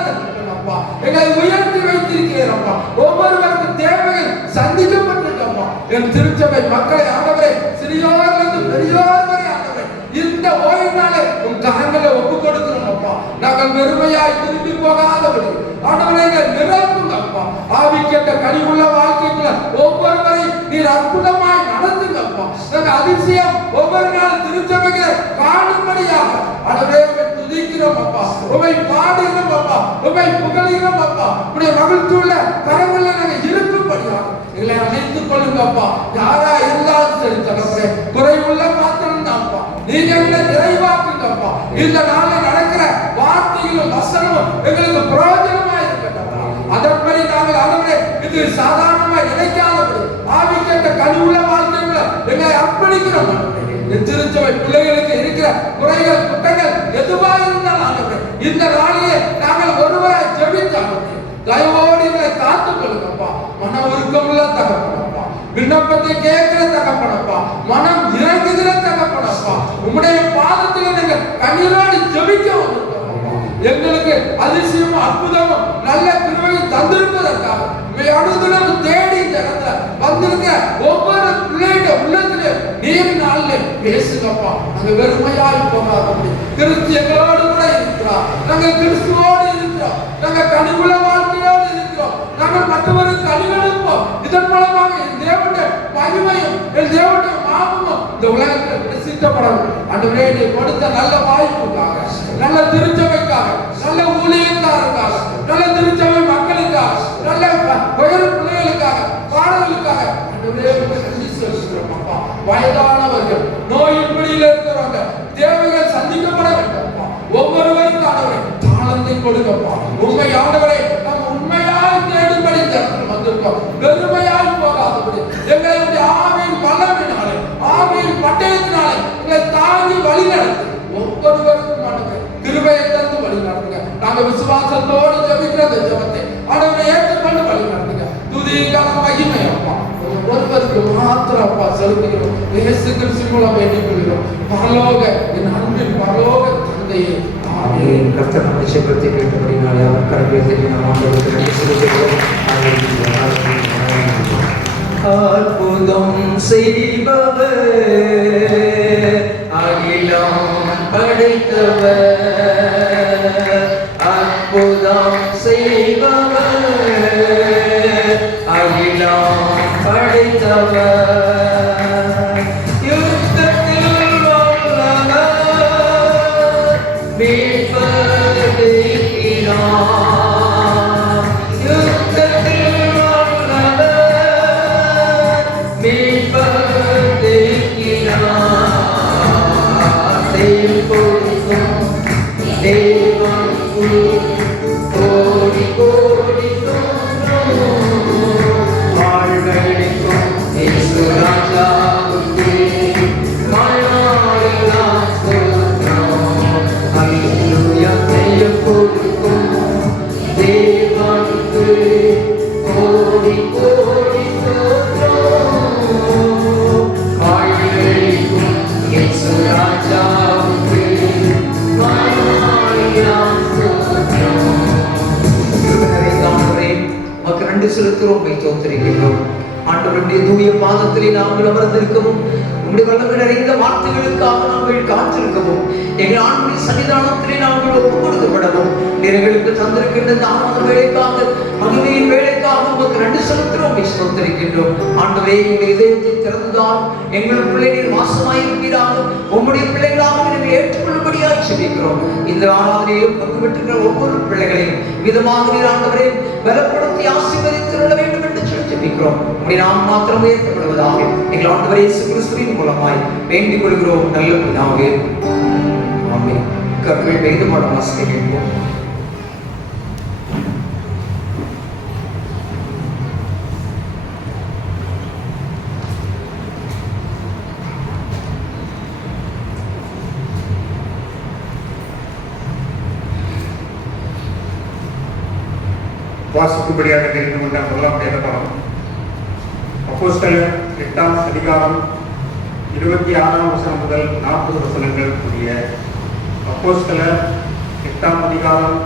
அப்பா எங்களை உயர்த்தி வைத்திருக்கிறோம்ப்பா. ஒவ்வொருவருக்கு தேவைகள் சந்திக்கப்பட்டிருக்கோம்ப்பா. என் திருச்சபை மக்களை ஆண்டவரே சிறியோரிலிருந்து பெரியோர் வரை ஆண்டவரே இந்த ஓய்வு நாளை உன் கரங்களை ஒப்புக் கொடுக்கிறோம் அப்பா. நாங்கள் வெறுமையாய் திரும்பி போகாதபடி ஆண்டவரே நிரப்புங்க அப்பா. ஆவிக்கேட்ட கனிவுள்ள வாழ்க்கைக்குள்ள ஒவ்வொருவரை நீர் அற்புதமாய் நடத்துங்க அப்பா. நாங்கள் அதிசயம் ஒவ்வொரு நாள் திருச்சபைகளை காணும்படியாக ஆண்டவரே துதிக்கிறோம் அப்பா. உம்மை பாடுகிறோம் அப்பா. உம்மை புகழுகிறோம் அப்பா. உடைய மகிழ்ச்சியுள்ள கரங்களை நாங்கள் இருக்கும்படியாக எங்களை அணைத்துக் கொள்ளுங்க அப்பா. யாரா இருந்தாலும் சரி தகப்பனே குறைவுள்ள பாத்திரம் தான்ப்பா. நீங்க எங்களை நிறைவாக்குங்கப்பா. இந்த நாளில் நடக்கிற வார்த்தைகளும் வசனமும் எங்களுக்கு பிரயோஜனமா இருக்கட்டும். அதன்படி நாங்கள் இது சாதாரணமா நினைக்காதபடி ஆவிக்கேற்ற கனிவுள்ள வாழ்க்கைகளை எங்களை அர்ப்பணிக்கிறோம் ஆண்டவரே. இந்த திருச்சபை பிள்ளைகளுக்கு இருக்கிற குறைகள் குற்றங்கள் எதுவா இருந்தாலும் ஆண்டவரே, இந்த நாளிலே நாங்கள் ஒருவராய் ஜெபித்தாலும் தயவோடு எங்களை காத்துக் கொள்ளுங்கப்பா. மன உருக்கமுள்ள தகப்பனப்பா, விண்ணப்பத்தை கேட்கிற தகப்பனப்பா, மனம் இறங்குகிற தகப்பனப்பா, உம்முடைய பாதத்தில் நீங்கள் கண்ணீரோடு ஜெபிக்க வந்திருக்கோம். எங்களுக்கு அதிசயமும் அற்புதமும் நல்ல கிருபையும் தந்திருப்பதற்காக அனுதினம் தேடி ஜனத்தை வந்திருக்க ஒவ்வொரு பிள்ளைய உள்ளத்திலே நீர் நாளில் பேசுங்கப்பா. நாங்க வெறுமையாய் போகாதபடி கிறிஸ்து எங்களோடு கூட இருக்கிறோம். நாங்கள் கிறிஸ்துவோடு இருக்கிறோம். நாங்கள் கனிவுள்ள வாழ்க்கையோடு இருக்கிறோம். நாங்கள் மற்றவருக்கு கனிவெடுப்போம். இதன் மூலமாக என் தேவனுடைய மகிமையும் என் தேவனுடைய மாபமும் இந்த உலகத்தில் பிரசித்தப்படணும். ஆண்டவரே, நீ கொடுத்த நல்ல வாய்ப்புக்காக, நல்ல திருச்சபைக்காக, நல்ல ஊழியக்காரருக்காக, நல்ல திருச்சபை மக்களுக்காக, நல்ல உயர் பிள்ளைகளுக்காக, பாடல்களுக்காக ஆண்டவரே நன்றி செலுத்துகிறோம் அப்பா. வயதானவர்கள், நோயின் பிடியில் இருக்கிறவங்க, தேவைகள் சந்திக்கப்பட வேண்டும்ப்பா. ஒவ்வொருவருக்கும் ஆண்டவரே தாளத்தை கொடுக்கப்பா. உண்மை ஆண்டவரே, நம்ம உண்மையாய் தேடும்படி வந்திருக்கோம். வெறுமையாய் போகாதபடி எங்களுடைய ஆவியின் பலவினாலே, ஆவியின் பட்டயத்தினாலே எங்களை தாங்கி வழி நடத்து. ஒவ்வொருவருக்கும் ஆண்டவரே கிருபையை தந்து வழி நடத்துங்க. நாங்க விசுவாசத்தோடு ஜெபிக்கிற இந்த ஜெபத்தை ஆண்டவரை ஏற்றுக்கொண்டு வழி நடத்துங்க. துதிக்கான மகிமை அப்பா ஒருவருக்கு மாத்திரம் அப்பா செலுத்துகிறோம். இயேசு கிறிஸ்து மூலம் வேண்டிக் கொள்கிறோம். பரலோக என் அன்பின் பரலோக தந்தையே, ஆமென். கர்த்தர் நம்முடைய ஜெபத்தை கேட்டபடினாலே அவர் கரங்களை தட்டி நாம் ஆண்டவருக்கு நன்றி செலுத்துகிறோம். அற்புதம் செய்பவர், அகிலம் படைத்தவர், அற்புதம் செய்பவர், அகிலம் படைத்தவர், யுத்தத்தில் வல்லவர், மீட்பர் இருக்கிறார். யுத்தத்தில் வல்லவர், மீட்பர் இருக்கிறார். தெய்வம் கொடுக்கும் தேவனுக்கு கோடி கோடி வாழ்வழிக்கும் இயேசு ராஜாவுக்கு மரணமெல்லாம் ஸ்தோத்திரம். அல்லேலூயா. தெய்வம் கொடுக்கும் தேவனுக்கு கோடி கோடி ஸ்தோத்திரம். வாழ்வழிக்கும் இயேசு ராஜாவுக்கு மரணமெல்லாம் ஸ்தோத்திரம். உமக்கு நன்றி செலுத்துகிறோம், தோத்திரிக்கிறோம். ஆண்டவருடைய தூய பாதத்திலே நாங்கள் அமர்ந்திருக்கவும், உங்களுடைய வல்லமை நிறைந்த வார்த்தைகளுக்காக நாங்கள் காத்திருக்கவும், எங்கள் ஆண்டுடைய சன்னிதானத்திலே நாங்கள் ஒப்புக் கொடுக்கப்படவும், எங்களுக்கு தந்திருக்கின்ற தாமத வேலைக்காக, மகிமையின் வேலைக்காக உமக்கு நன்றி செலுத்துகிறோம், தோத்திரிக்கின்றோம். ஆண்டவே, எங்கள் இதயத்தை திறந்துதான் எங்கள் பிள்ளைகள் வாசமாயிருப்பீராக, உம்முடைய பிள்ளைகளாக நீங்கள் ஏற்றுக்கொள்ளும்படியாக செபிக்கிறோம். இந்த ஆராதனையும் பங்கு பெற்றுகிற ஒவ்வொரு பிள்ளைகளையும் விதமாக நீர் ஆண்டவரே பலப்படுத்தி ஆசீர்வதித்துள்ள வேண்டும் என்று ஜெபிக்கிறோம். உம்முடைய நாமம் மாத்திரம் உயர்த்தப்படுவதாக எங்கள் ஆண்டவர் இயேசு கிறிஸ்துவின் மூலமாய் வேண்டிக் கொள்கிறோம் நல்ல பிதாவே, ஆமென். கர்த்தர் வேதமான வாசிக்க கேட்போம். வாசிக்கும்படியாக தெரிந்து கொண்ட முதலாம் வேத பாடம் அப்போஸ்தலர் 8ஆம் அதிகாரம் 26ஆம் வசனம் முதல் 40 வசனங்கள் கூடிய அப்போஸ்தலர் 8ஆம் அதிகாரம்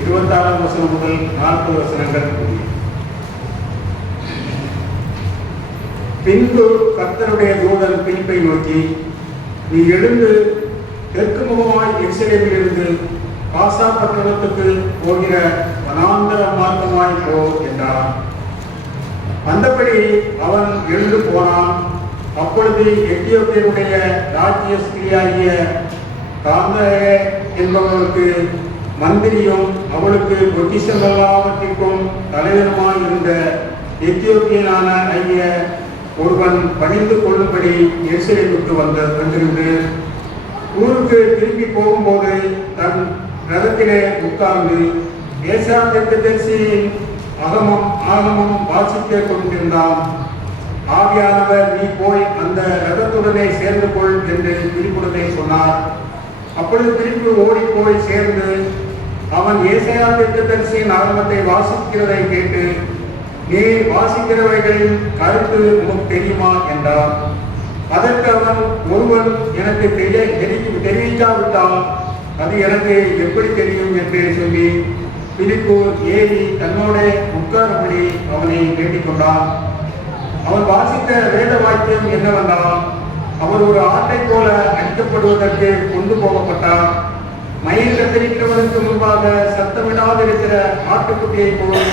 26ஆம் வசனம் முதல் 40 வசனங்கள் கூடிய. பின்பு கர்த்தருடைய தூதன் பிலிப்பை நோக்கி, நீ எழுந்து தெற்கு முகமாய் எருசலேமிலிருந்து காசா பட்டணத்துக்கு போகிற வனாந்தர மார்க்கமாய் போ என்றார். அந்தபடி அவன் எழுந்து போனான். அப்பொழுது எத்தியோப்பியருடைய ராஜ்ய ஸ்திரீயாகிய காந்தரே என்பவருக்கு மந்திரியும் அவளுக்கு பொக்கிஷங்களாவற்றிற்கும் தலைவனுமாய் இருந்த எத்தியோப்பியனான ஐய ஒருவன் பணிந்து கொள்ளும்படி எருசலேமுக்கு வந்திருந்து ஊருக்கு திரும்பி போகும்போது தன் ரதத்திலே உட்கார்ந்து ஏசாயா தீர்க்கதரிசியின் ஆகமும் வாசிக்க கொண்டிருந்தான். ஆவியானவர், நீ போய் அந்த ரதத்துடனே சேர்ந்து கொள் என்று பிலிப்புடனே சொன்னார். அப்பொழுது பிலிப்பு ஓடி போய் சேர்ந்து அவன் ஏசாயா தீர்க்கதரிசியின் ஆகமத்தை வாசிக்கிறதை கேட்டு, நீ வாசிக்கிறவைகளின் கருத்து உனக்கு தெரியுமா என்றார். அதற்கு அவன், ஒருவன் எனக்கு தெரிவிக்காவிட்டால் அது எனக்கு எப்படி தெரியும் என்று சொல்லி பிலிப்பு ஏறி தன்னோட உட்காரும்படி அவனை வேண்டிக் கொண்டான். அவன் வாசித்த வேத வாக்கியம் என்னவென்றால், அவர் ஒரு ஆட்டை போல அடிக்கப்படுவதற்கு கொண்டு போகப்பட்டார். மயில் கத்தரிக்கிறவனுக்கு முன்பாக சத்தமிடாது இருக்கிற ஆட்டுக்குட்டியை போல்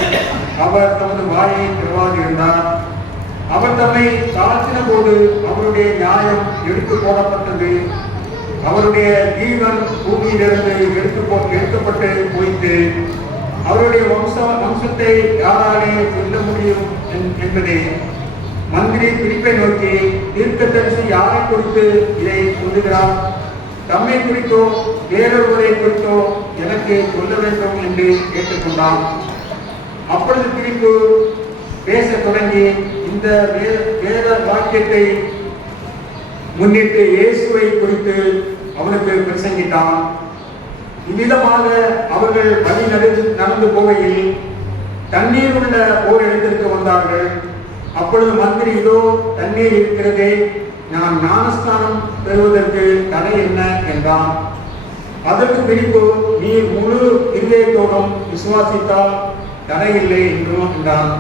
அவர் தமது வாயை திறவாதிருந்தார். அவர் தம்மை தாழ்த்தின போது அவருடைய நியாயம் எடுத்து போடப்பட்டது. அவருடைய ஜீவன் பூமியிலிருந்து எடுக்கப்பட்டு போயிட்டு அவருடைய வம்சத்தை யாராலே சொல்ல முடியும் என்பதே. மந்திரி பிலிப்பை நோக்கி, தீர்க்கதரிசி யாரை குறித்து இதை சொல்லுகிறார்? தம்மை குறித்தோ வேறொருவரை குறித்தோ எனக்கு சொல்ல வேண்டும் என்று கேட்டுக்கொண்டான். அப்பொழுது பிலிப்பு பேச தொடங்கி இந்த வேத வாக்கியத்தை முன்னிட்டு இயேசுவை குறித்து அவனுக்கு பிரசங்கிட்டான். இவ்விதமாக அவர்கள் வழி நடந்து போகையில் தண்ணீர் உள்ள ஓர் இடத்திற்கு வந்தார்கள். அப்பொழுது மந்திரி, இதோ தண்ணீர் இருக்கிறதே, நான் ஞானஸ்தானம் பெறுவதற்கு தடை என்ன என்றான். அதற்கு பிலிப்பு, நீ முழு இருதயத்தோடும் விசுவாசித்தால் தடையில்லை என்றான்.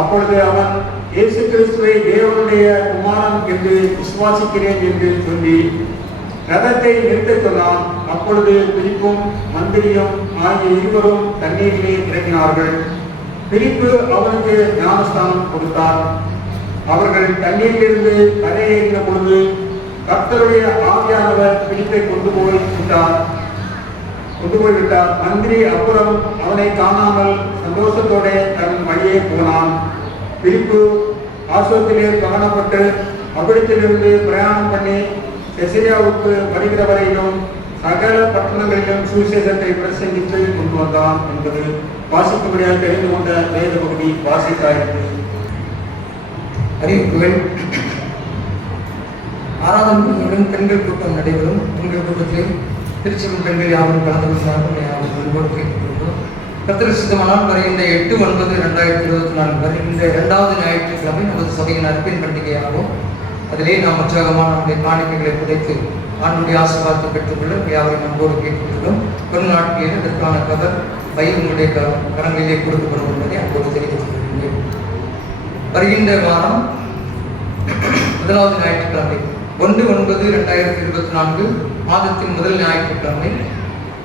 அப்பொழுது அவன், இயேசு கிறிஸ்துவை தேவனுடைய குமாரன் என்று விசுவாசிக்கிறேன் என்று சொல்லி ரதத்தை நிறுத்தச் சொன்னான். அப்பொழுது பிலிப்பும் மந்திரியும் ஆகிய இருவரும் தண்ணீரிலே இறங்கினார்கள். பிலிப்பு அவனுக்கு ஞானஸ்தானம் கொடுத்தார். அவர்கள் தண்ணீரிலிருந்து கரையேறின பொழுது கர்த்தருடைய ஆவியானவர் பிலிப்பை கொண்டு போய்விட்டார். மந்திரி அப்புறம் அவனை காணாமல் சந்தோஷத்தோட தன் வழியே போனான். பிலிப்பு ஆசோத்திலே காணப்பட்டு அவ்விடத்திலிருந்து பிரயாணம் பண்ணி செசரியாவுக்கு வருகிற வரையிலும் சகல பட்டணங்களிலும் சுவிசேஷத்தை பிரசங்கித்து கொண்டு வந்தான் என்பது வாசிக்கும்படியாக தெரிந்து கொண்ட வேத பகுதி வாசித்தாயிற்று. அறிவிப்புகள். ஆராதனையுடன் பெண்கள் கூட்டம் நடைபெறும். பெண்கள் கூட்டத்தில் திருச்சியின் பெண்கள் யாரும் கலந்து கொள்கிறார்கள். கர்த்தர் சித்தமானால் வருகின்ற 8/9/2024 வருகின்ற 2வது ஞாயிற்றுக்கிழமை நமது சபையின் அர்ப்பண பண்டிகையாகும். அதிலே நாம் உற்சாகமான நம்முடைய காணிக்கைகளை புதைத்து ஆண்டுடைய ஆசீர்வாதத்தை பெற்றுக்கொள்ள யாரையும் அன்போடு கேட்டுக்கொள்கிறோம். ஒரு நாட்களில் இதற்கான கவர் உங்களுடைய கரங்களிலே கொடுக்கப்படும் என்பதை அன்போடு தெரிவித்துக் கொள்கிறேன். வருகின்ற வாரம் 1வது ஞாயிற்றுக்கிழமை 1/9/2024 மாதத்தின் முதல் ஞாயிற்றுக்கிழமை.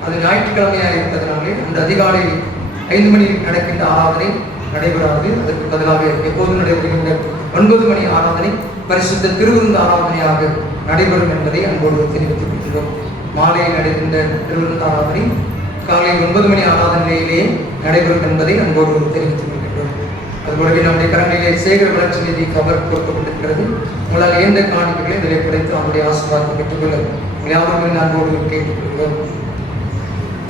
அது ஞாயிற்றுக்கிழமையாக இருப்பதனாலே அந்த அதிகாலை 5 மணி நடக்கின்ற ஆராதனை நடைபெறாது. அதற்கு பதிலாக எப்போது நடைபெறுகின்ற 9 மணி ஆராதனை பரிசுத்த திருவிருந்து ஆராதனையாக நடைபெறும் என்பதை அன்போடு தெரிவித்துக் கொள்கிறோம். மாலையில் நடைகின்ற திருவிருந்து ஆராதனை காலை 9 மணி ஆராதனையிலேயே நடைபெறும் என்பதை அன்போடு தெரிவித்துக் கொள்கின்றோம். அதுபோலவே நம்முடைய கரங்களிலே சேகர வளர்ச்சி நிதி கவர் கொடுக்கப்பட்டிருக்கிறது. உங்களால் எந்த காணிக்கைகளை இதில் கிடைத்து அவருடைய ஆசீர்வாதத்தை பெற்றுக்கொள்ள யாரும் அன்போடு கேட்டுக்கொள்கிறோம்.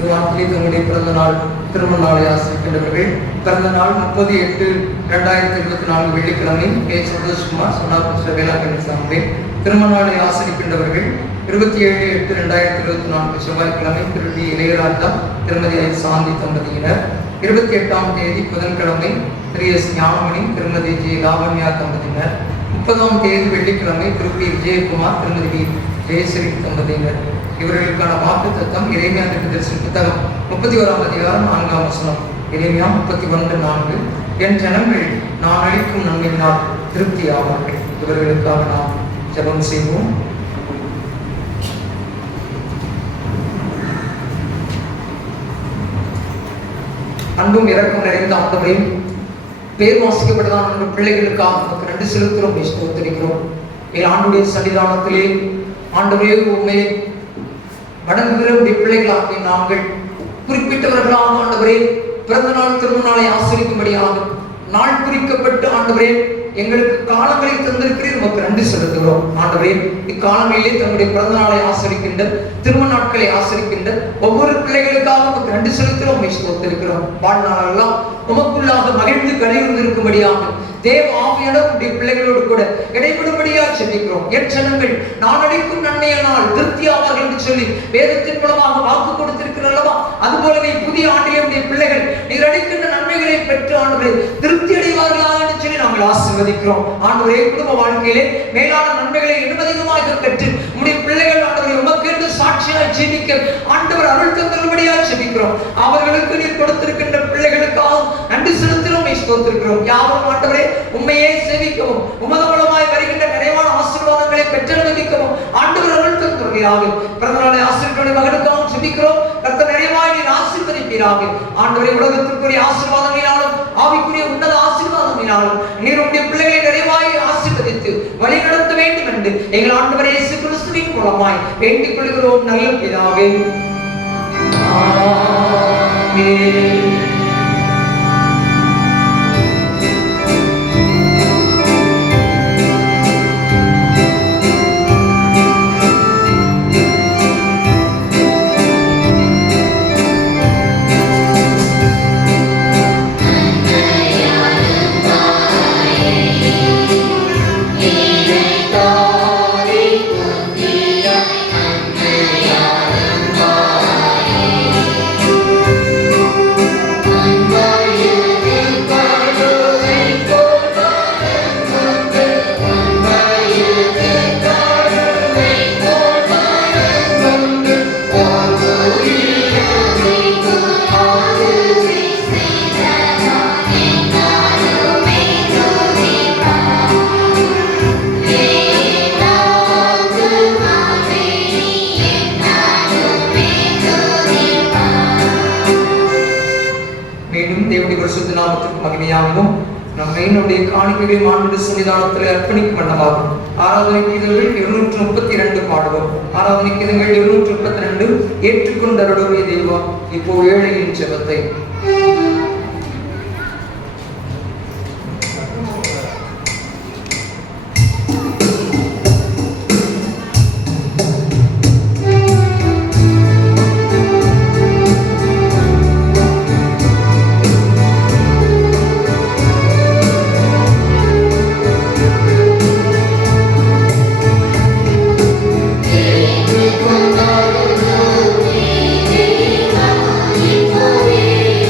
தங்களுடைய பிறந்த நாள் திருமண நாளை ஆசிரிக்கின்றவர்கள் பிறந்த நாள் 30/8/2024 வெள்ளிக்கிழமை கே. சந்தோஷ்குமார் சொன்னார் வேளாங்கண்ணி சாமி. திருமண நாளை ஆசிரிக்கின்றவர்கள் 27/8/2024 செவ்வாய்க்கிழமை திருடி இளையராஜா திருமதி ஐ. சாந்தி தம்பதியினர். 28ஆம் தேதி புதன்கிழமை திரு எஸ். ஞானமணி திருமதி ஜே. லாவண்யா தம்பதியினர். 30ஆம் தேதி வெள்ளிக்கிழமை திருப்பி விஜயகுமார் திருமதி வி. ஜெயஸ்ரீ தம்பதியினர். இவர்களுக்கான வாக்கு தத்தம் எரேமியா தீர்க்கதரிசி புத்தகம் 31ஆம் அதிகாரம் 4ஆம் வசனம். எரேமியா 31:4. என் ஜனங்கள் நான் அளிக்கும் நன்மையினால் திருப்தி ஆவார்கள். இவர்களுக்காக நாம் ஜெபம் செய்வோம். அன்பும் இரக்கம் நிறைந்த ஆண்டவரே, பேர் வாசிக்கப்பட்டதான் நம்முடைய பிள்ளைகளுக்காக நமக்கு நன்றி செலுத்துகிறோம், ஸ்தோத்திரிக்கிறோம். ஆண்டுடைய சன்னிதானத்திலே ஆண்டவரே உண்மை வணங்குகிற உடைய பிள்ளைகளாக நாங்கள் குறிப்பிட்டவர்களாக ஆண்டவரே பிறந்த நாள் திருமண நாளை ஆசிரிக்கும்படியாக நாள் குறிக்கப்பட்டு ஆண்டவரே எங்களுக்கு காலங்களை தந்திருக்கிறீர், உமக்கு நன்றி செலுத்துகிறோம். ஆண்டவரே, இக்காலங்களிலே தங்களுடைய பிறந்த நாளை ஆசரிக்கின்ற, திருமண நாட்களை ஆசரிக்கின்ற ஒவ்வொரு பிள்ளைகளுக்காக உமக்கு நன்றி செலுத்துகிறோம், உம்மை ஸ்தோத்திரிக்கிறோம். வாழ்நாளெல்லாம் உமக்குள்ளாக மகிழ்ந்து கலியிருந்திருக்கும்படியாக தேவ ஆவியிடம் உடைய பிள்ளைகளோடு கூட இடைபடும்படியாக செபிக்கிறோம். எச்சனங்கள் நான் அளிக்கும் நன்மையினால் திருப்தியாவார்கள் என்று சொல்லி வேதத்தின் மூலமாக வாக்கு கொடுத்திருக்கிறோம் அல்லவா? அதுபோலவே புதிய ஆண்டிலே உடைய பிள்ளைகள் நீர் அளிக்கின்ற நன்மைகளை பெற்று ஆண்டவரே திருப்தி அடைவார்களாக என்று சொல்லி நாங்கள் ஆசீர்வதிக்கிறோம். ஆண்டவரே, குடும்ப வாழ்க்கையிலே மேலான நன்மைகளை இன்னும் பெற்று உடைய பிள்ளைகள் ஆண்டவரை உமக்கென்று சாட்சியாய் ஜீவிக்க ஆண்டவர் அருள் தந்தரும்படியாக செபிக்கிறோம். அவர்களுக்கு நீர் கொடுத்திருக்கின்ற பிள்ளைகளுக்காக நன்றி செலுத்துகிறோம், ஸ்தோத்திரிக்கிறோம். யாவரும் ஆண்டவரே உம்மையே சேவிக்கவும் உமது மூலமாய் வருகின்ற நிறைவான ஆசீர்வாதங்களை பெற்றனுபவிக்கவும் ஆண்டவர் அருள் தந்தருள்வீராக. பிறந்த நாளை ஆசீர்வதிக்கிற மகனுக்காக செபிக்கிறோம். கர்த்தர் நிறைவாய் நீர் ஆசீர்வதிப்பீராக. ஆண்டவரே, உலகத்திற்குரிய ஆசீர்வாதங்களினாலும் ஆவிக்குரிய உன்னத ஆசீர்வாதங்களினாலும் நீர் உம்முடைய பிள்ளைகளை நிறைவாய் ஆசீர்வதித்து வழி நடத்த வேண்டும் என்று எங்கள் ஆண்டவர் இயேசு கிறிஸ்துவின் மூலமாய் வேண்டிக் கொள்கிறோம் நல்ல பிதாவே. ஆமென். மகிமையாகவும் நம்மை நம்முடைய காணிக்கைகளை மாநில சன்னிதானத்தில் அர்ப்பணிக்கும் வண்ணமாகும். ஆராதனை கீதங்கள் 232 பாடுவோம். ஆராதனை கீதங்கள் 232 ஏற்றுக்கொண்டருடைய தெய்வம் இப்போ ஏழையின் ஜெபத்தை. Thank you.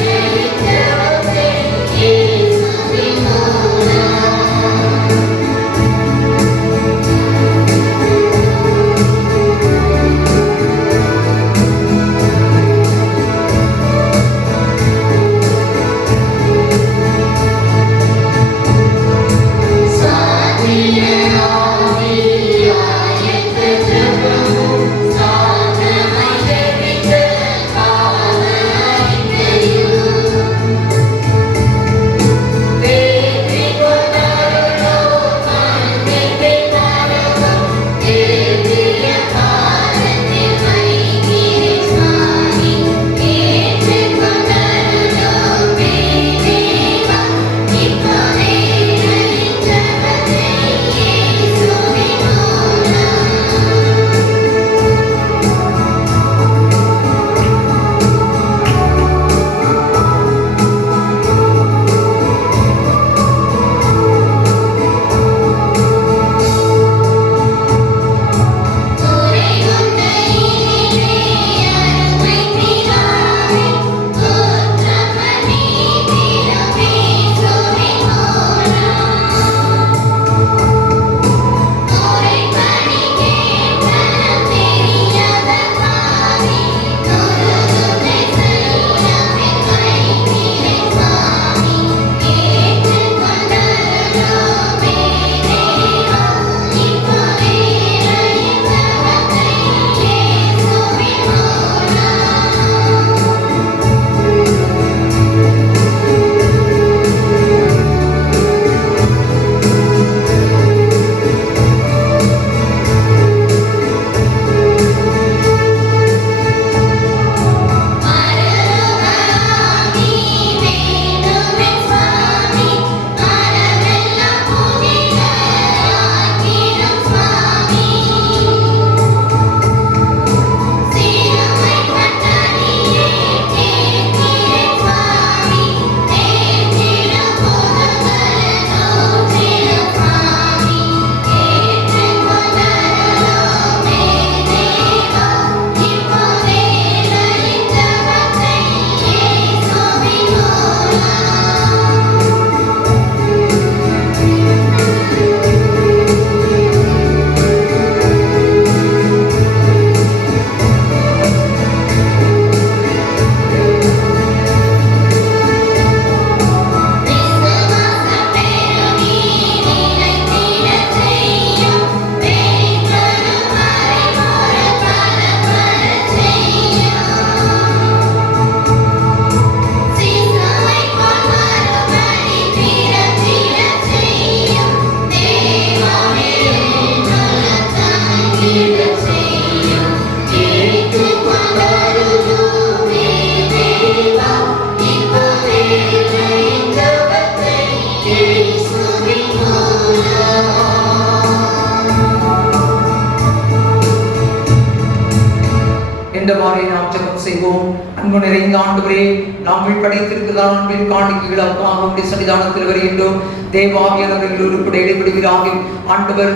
என்றவாறே நாம் ஜெபம் செய்வோம். அன்பு நிறைந்த ஆண்டவரே, நாங்கள் படைத்திருக்கிற அன்பின் காணிக்கைகளுக்காக உம்முடைய சன்னிதானத்தில் வருகின்றோம். தேவாவியானவர்களோடு கூட இடைபெறுகிறார்கள். ஆண்டவர்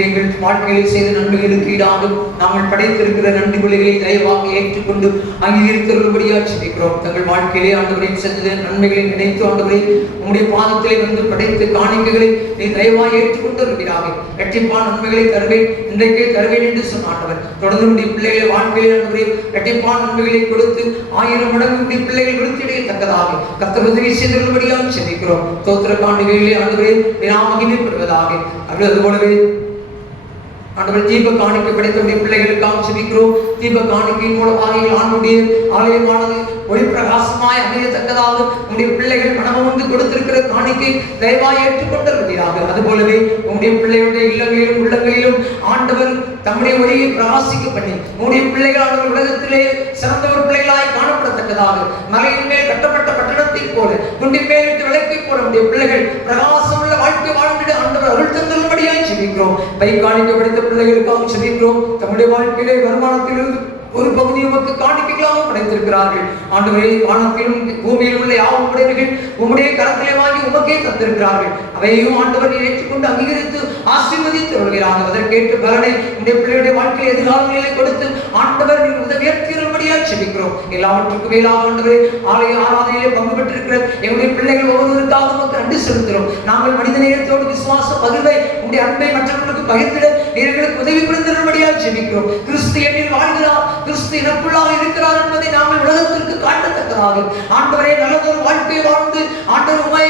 எங்கள் வாழ்க்கையில் செய்த நன்மைகளுக்கு ஈடாகும் நாங்கள் படைத்திருக்கிற நன்றி பலிகளை தயவாக ஏற்றுக்கொண்டு அங்கீகரித்தவர்களுபடியாக செபிக்கிறோம். தங்கள் வாழ்க்கையிலே ஆண்டவரை செஞ்ச நன்மைகளை நினைத்து ஆண்டவரை உங்களுடைய பாதத்திலே வந்து படைத்த காணிக்கைகளை நீ தயவாக ஏற்றுக்கொண்டு இருக்கிறார்கள். இரட்டிப்பான நன்மைகளை தருவேன், இன்றைக்கே தருவேன் என்று சொன்ன ஆண்டவர் தொடர்ந்து உடைய பிள்ளைகளை வாழ்க்கையிலே ஆண்டவரை இரட்டிப்பான நன்மைகளை கொடுத்து 1000 மடங்கு உடைய பிள்ளைகள் விருத்தியடையத்தக்கதாக கர்த்தர் உதவி செய்தவர்களுபடியாக செபிக்கிறோம். தோத்திர காணிக்கைகளே ஆண்டவரை நாம் மகிமைப்படுவதாக. அதுபோலவே ஆண்டவர் தீப காணிக்கை படைத்தவுடைய பிள்ளைகளுக்காக செபிக்கிறோம். தீப காணிக்கையின் மூலமாக ஆண்டுடைய ஆலயமானது ஒளி பிரகாசமாய் அமையத்தக்கதாக உங்களுடைய பிள்ளைகள் மனமுந்து கொடுத்திருக்கிற காணிக்கை தயவாய் ஏற்றுக்கொண்டிருக்கிறாக. அதுபோலவே உங்களுடைய பிள்ளைகளுடைய இல்லங்களிலும் உள்ளங்களிலும் ஆண்டவர் தம்முடைய ஒளியை பிரகாசிக்க பண்ணி உங்களுடைய பிள்ளைகள் ஆண்டவர் உலகத்திலே சிறந்தவர் பிள்ளைகளாய் காணப்படத்தக்கதாக மலையின் மேல் கட்டப்பட்ட பட்டணத்தை போல குண்டின் மேல் இட்டு விளக்கை போல உங்களுடைய பிள்ளைகள் பிரகாசம் உள்ள வாழ்க்கை வாழ்ந்திட ஆண்டவர் அருள் தந்தரும்படியாய் செபிக்கிறோம். பை காணிக்கை படைத்த பிள்ளைகளுக்காக செபிக்கிறோம். தம்முடைய வாழ்க்கையிலே வருமானத்திலிருந்து ஒரு பகுதி உமக்கு காணிக்கைகளாக படைத்திருக்கிறார்கள். ஆண்டவரே, வானத்திலும் பூமியிலும் உள்ள யாவும் உடையவர்கள் உம்முடைய கரத்திலே வாங்கி உமக்கே தந்திருக்கிறார்கள். அவையும் ஆண்டவர் ஏற்றுக்கொண்டு அங்கீகரித்து ஆசீர்வதித்து வருகிறார்கள். அதற்கேற்ற பலனை உடைய பிள்ளையுடைய வாழ்க்கையை எதிர்காலங்களை கொடுத்து ஆண்டவர் நீ உதவியற்கிறபடியாக செபிக்கிறோம். எல்லாவற்றுக்கும் மேலாக ஆண்டவரே, ஆலய ஆராதனையிலே பங்கு பெற்றிருக்கிற எங்களுடைய பிள்ளைகள் ஒவ்வொருவருக்காக உமக்கு நன்றி செலுத்துகிறோம். நாங்கள் மனித நேயத்தோடு விசுவாச பகிர்வை உடைய அன்பை மற்றவர்களுக்கு பகிர்ந்திட எங்களுக்கு உதவி புரிந்தபடியாக செபிக்கிறோம். கிறிஸ்து எண்ணில் வாழ்கிறார், கிறிஸ்து எனக்குள்ளாக இருக்கிறார் என்பதை நாங்கள் உலகத்திற்கு காட்டத்தக்கதாக ஆண்டவரே நல்லதொரு வாழ்க்கை வாழ்ந்து ஆண்டவர் உம்மை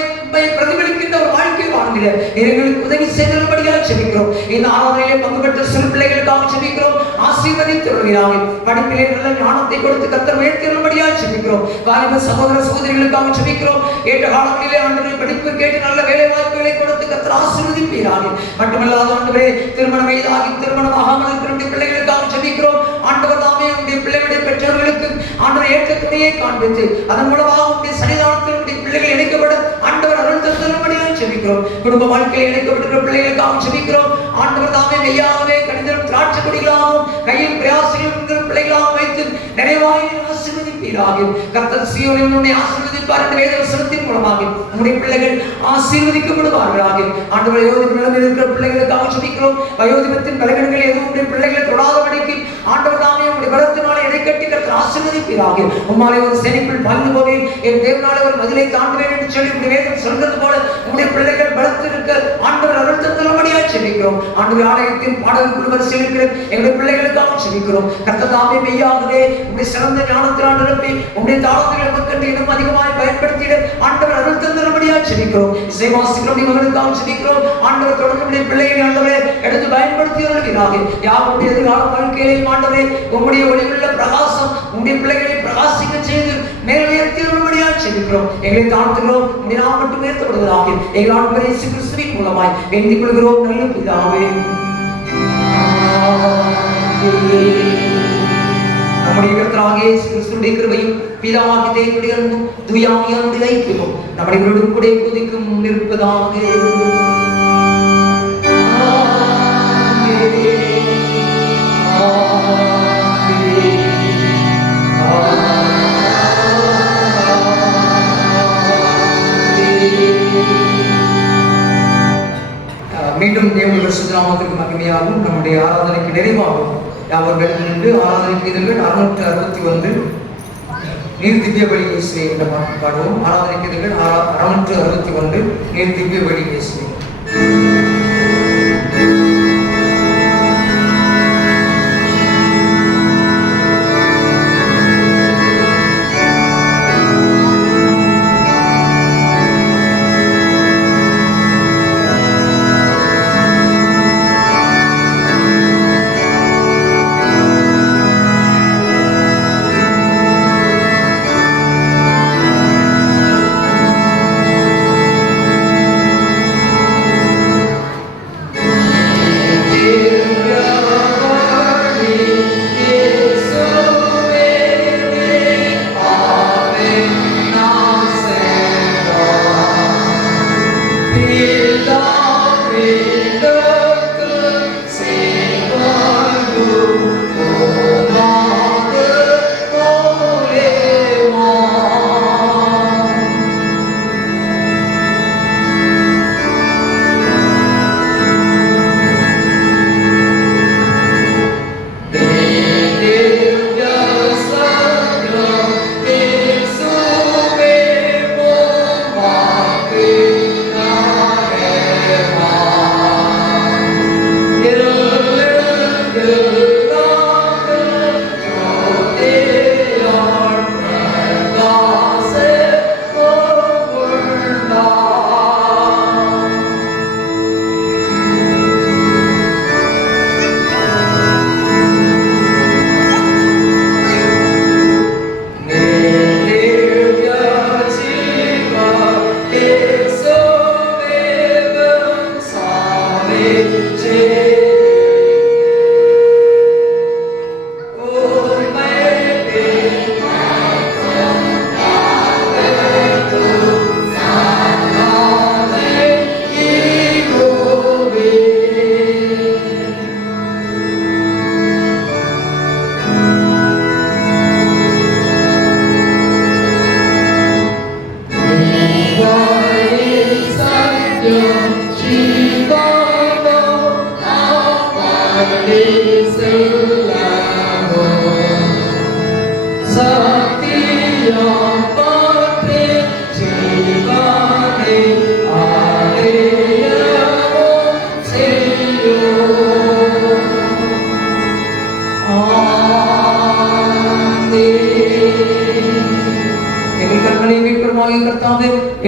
பிரதிபலிக்கின்ற ஒரு வாழ்க்கை வாழ்ந்திட எங்களுக்கு உதவி செய்தபடியாக செபிக்கிறோம். இந்த ஆராதனையிலே பங்கு பெற்ற சிறு பிள்ளைகளுக்காக செபிக்கிறோம். ஆசீர்வதித்து வருகிறார்கள். படிப்பிலே நல்ல ஞானத்தை கொடுத்து கர்த்தர் உயர்த்தியபடியாக செபிக்கிறோம். வாலிப சகோதர சகோதரிகளுக்காக செபிக்கிறோம். ஏற்ற காலங்களிலே ஆண்டவரை படிப்பு கேட்டு நல்ல வேலை வாய்ப்புகளை கொடுத்து கர்த்தர் ஆசீர்வதிப்பீராக. மட்டுமல்லாத ஆண்டவரே, திருமணம் வயதாகி திருமணமாகாமல் இருக்கிற பிள்ளைகளுக்காக செபிக்கிறோம். ஆண்டவர் தாமே உடைய பிள்ளைகளுடைய பெற்றோர்களுக்கு ஆண்டவர் ஏற்ற துணையை காண்பித்து அதன் மூலமாக உடைய சன்னிதானத்தில் உடைய பிள்ளைகள் இணைக்கப்பட ஆண்டவர் அருள் தரும்படியாக செபிக்கிறோம். குடும்ப வாழ்க்கையில் இணைக்கப்பட்டிருக்கிற பிள்ளைகளுக்காக செபிக்கிறோம். ஆண்டவர் தாமே மெய்யாகவே கணிதம் திராட்சை கொடிகளாகவும் கையில் பிரயாசையில் இருக்கிற பிள்ளைகளாகவும் வைத்து நிறைவாய் ஆசீர்வதிப்பீராக. கர்த்தர் சீயோனில் உன்னை ஆசீர்வதிப்பார் என்ற வேத வசனத்தின் மூலமாக உடைய பிள்ளைகள் ஆசீர்வதிக்கப்படுவார்களாக. ஆண்டவர் வயோதிப நிலையில் இருக்கிற பிள்ளைகளுக்காக செபிக்கிறோம். வயோதிபத்தின் பலகீனங்கள் எதுவும் உடைய பிள்ளைகளை தொடாதபடிக்கு ஆண்டவர் தாமே உடைய பலத்தினாலே இடைக்கட்டி கர்த்தர் ஆசீர்வதிப்பீராக. உம்மாலே ஒரு செனிப்பில் பாய்ந்து போவேன், என் தேவனாலே ஒரு மதிலை தாண்டுவேன் என்று சொல்லி உடைய வேதம் சொல்கிறது போல உடைய பிள்ளைகள் பலத்திருக்க ஆண்டவர் அருள் தந்தரும்படியாக செபிக்கிறோம். ஆண்டவர் ஆலயத்தின் பாடல் குழு வரிசையில் இருக்கிற எங்களுடைய பிள்ளைகளுக்காக செபிக்கிறோம். கர்த்தர் தாமே மெய்யாகவே உடைய சிறந்த ஞானத்தினால் நிரப்பி உடைய தாளத்துகளை மக்கள் இன்னும் அதிகமாக பயன்படுத்திட ஆண்டவர் அருள் தந்தரும்படியாக செபிக்கிறோம். இசைவாசிகளுடைய மகனுக்காக செபிக்கிறோம். ஆண்டவர் தொடர்ந்து பிள்ளைகளை ஆண்டவரை எடுத்து பயன்படுத்தி வருகிறார்கள். யாருடைய எதிர்கால வாழ்க்கையிலையும் ஆண்டவரே உம்முடைய ஒளிவுள்ள பிரகாசம் உம்முடைய பிள்ளைகளை பிரகாசிக்க செய்து மேலுயர்த்தியபடியாக செபிக்கிறோம். எங்களை தாழ்த்துகிறோம். உம்முடைய நாமம் மட்டும் உயர்த்தப்படுவதாக எங்கள் ஆண்டவர் இயேசு கிறிஸ்துவின் மூலமாய் வேண்டிக் கொள்கிறோம் நல்ல பிதாவே. நம்முடைய கர்த்தராகிய இயேசு கிறிஸ்துவின் கிருபையும் பிதாவாகிய தேவனுடைய அன்பும் தூய ஆவியானவருடைய ஐக்கியமும் நம்முடைய அனைவரோடும் கூட எப்போதும் இருப்பதாக. மீண்டும் தேவனுடைய பரிசுத்த நாமத்திற்கு மகிமையாகும். நம்முடைய ஆராதனைக்கு நிறைவாகும். யாவர்கள் நின்று ஆராதனைக்கு இதழ்கள் 661 நீர் திவ்ய பலி இயேசுவே என்ற பாட்டு பாடுவோம். ஆராதனைக்கு இதழ்கள் 661 நீர் திவ்ய பலி இயேசுவே.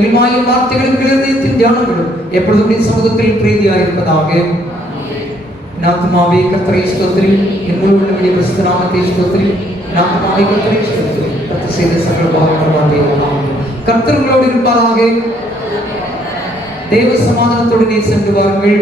எளிமாயும் வார்த்தைகளுக்கு இருதயத்தின் தியானங்களும் எப்பொழுதும் சமூகத்தில் பிரீதியாயிருப்பதாக. நாத்மாவே கர்த்தரை ஸ்தோத்திரி, என்னுள் உள்ளவருடைய பரிசுத்த நாமத்தை ஸ்தோத்திரி. நாத்மாவே கர்த்தரை ஸ்தோத்திரி, கர்த்தர் செய்த சகல உபகாரங்களால் கர்த்தர் உங்களோடு இருப்பாராக. தேவ சமாதானத்துடனே சென்று வாருங்கள்.